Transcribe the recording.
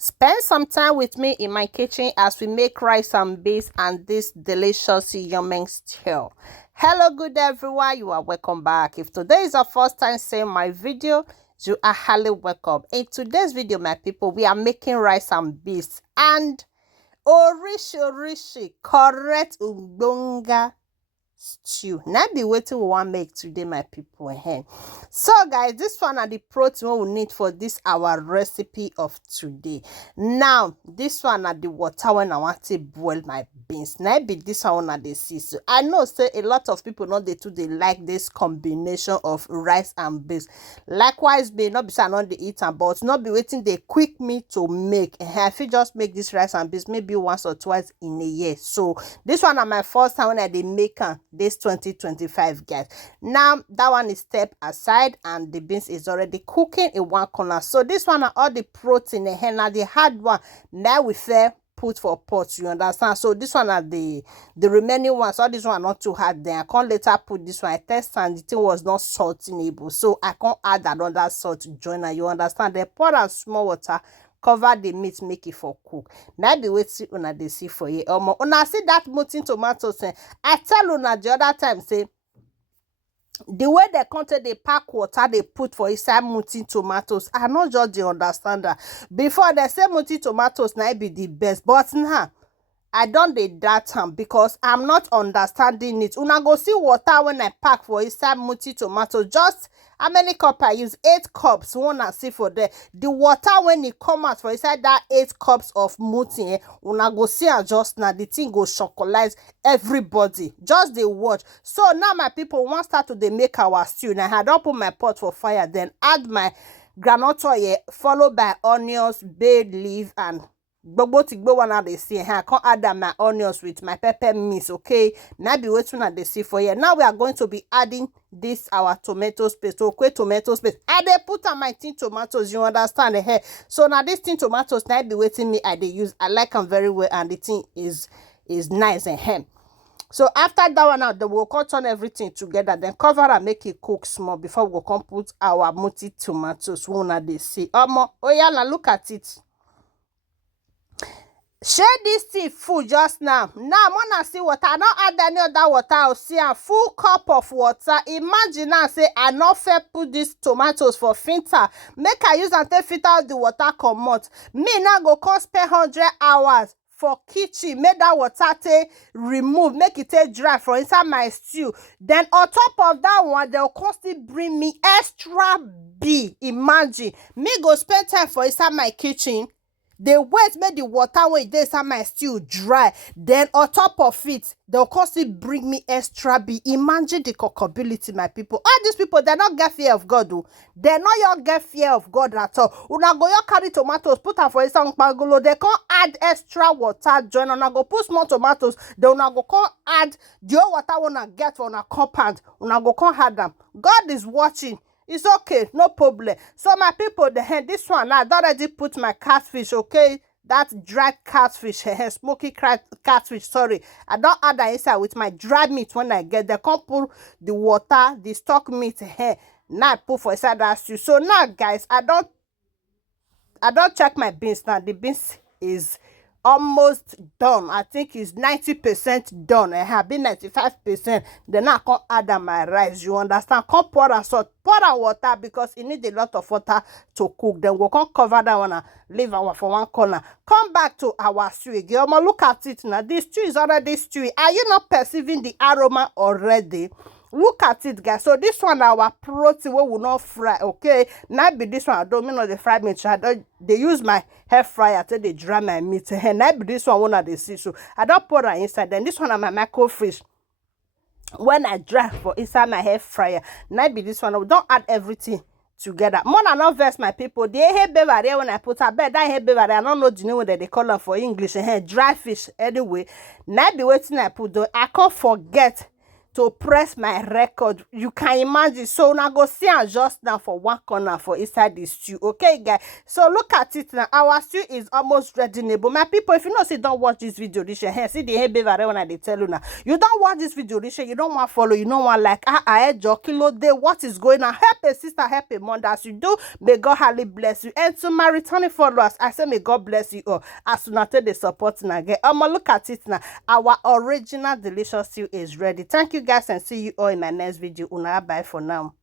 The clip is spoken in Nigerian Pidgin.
Spend some time with me in my kitchen as we make rice and beans and this delicious yummy stew. Hello good everyone, you are welcome back. If today is your first time seeing my video, you are highly welcome. In today's video, my people, we are making rice and beans and orishi correct ugbonga stew. Now be waiting we want make today, my people. So guys, this one are the protein we need for this our recipe of today. Now this one are the water when I want to boil my beans. Now be this one are the see. So I know say a lot of people not they too they like this combination of rice and beans. Likewise, be not be say not the eat and but not be waiting they quick me to make. If you just make this rice and beans maybe once or twice in a year. So this one are my first time when I did make this 2025, guys. Now that one is step aside and the beans is already cooking in one corner. So this one are all the protein and now the hard one now we fair put for pot, you understand. So this one are the remaining ones. All this one not too hard. Then I can't later put this one. I test and the thing was not salting, so I can't add another salt to join her, you understand. They pour a small water, cover the meat, make it for cook. Now be waiting una they see for you. Una see that molten tomatoes. I tell una the other time say the way they contain the pack water they put for inside molten tomatoes, I not just the understand that. Before they say molten tomatoes now be the best, but now I don't did that time because I'm not understanding it. Una go see water when I pack for inside multi tomato. Just how many cups I use? 8 cups. Wanna see for there. The water when it come out for inside that 8 cups of multi, una go see and just now the thing go chocolize everybody. Just the watch. So now my people want start to they make our stew. Now I had up put my pot for fire, then add my groundnut oil, followed by onions, bay leaf, and gbogbo one they see. I can't add my onions with my pepper mix. Okay, now be waiting at the see for here. Now we are going to be adding this our tomato paste. Okay, tomato paste. I they put on my tin tomatoes, you understand the hair. So now this tin tomatoes now be waiting me I they use. I like them very well and the thing is nice and hem. So after that one out, we'll cut on everything together, then cover and make it cook small before we come put our multi tomatoes. One they see. Oh yeah, now look at it. Share this tea full just now. Now I wanna see water. I don't add any other water. I'll see a full cup of water. Imagine now say I not fair put these tomatoes for filter. Make I use and take filter the water come out. Me now go cost spend 100 hours for kitchen. Make that water take remove. Make it take dry for inside my stew. Then on top of that one, they'll constantly bring me extra big. Imagine me go spend time for inside my kitchen. They wait make the water when it inside my stew dry. Then on top of it, they'll constantly bring me extra big. Imagine the cookability, my people. All these people, they're not get fear of God, though. They're not your get fear of God at all. Una go your carry tomatoes, put her for inside pangolo. They can't add extra water. Join una go put small tomatoes. Then una go can't add the water una get for una compound. Una go can't add them. God is watching. It's okay, no problem. So my people, this one I already put my catfish, okay? That dried catfish, smoky catfish, sorry. I don't add that inside with my dried meat when I get there. Come put the water, the stock meat here. Now I put for inside that stew. So now guys, I don't check my beans now. The beans is almost done. I think it's 90% done. I have been 95%. Then I can't add my rice. You understand? Can't pour a salt, pour a water because it need a lot of water to cook. Then we can cover that one and leave our for one corner. Come back to our stew again. Look at it now. This stew is already stewy. Are you not perceiving the aroma already? Look at it, guys. So this one our protein we will not fry. Okay, now be this one I don't mean the fried meat. They use my hair fryer till they dry my meat. And now be this one they see. So I don't pour it inside. Then this one are my microfish when I dry for inside my hair fryer. Now be this one. I don't add everything together. More than not verse my people. They hate beverage when I put a bed. I hate beverage. I don't know the name that they call them for English. And dry fish anyway. Now be waiting I put though. I can't forget to press my record. You can imagine. So now go see and just now for one corner for inside the stew. Okay, guys. So look at it now. Our stew is almost ready. But my people, if you know, say don't watch this video, this year, see the hey baby when I tell you now. You don't watch this video, this year, you don't want follow, you don't want like kilo day. What is going on? Help a sister, help a mother. As you do, may God highly bless you. And to my returning followers, I say may God bless you all. As soon as they support now, again. Look at it now. Our original delicious stew is ready. Thank you guys and see you all in my next video. Una bye for now.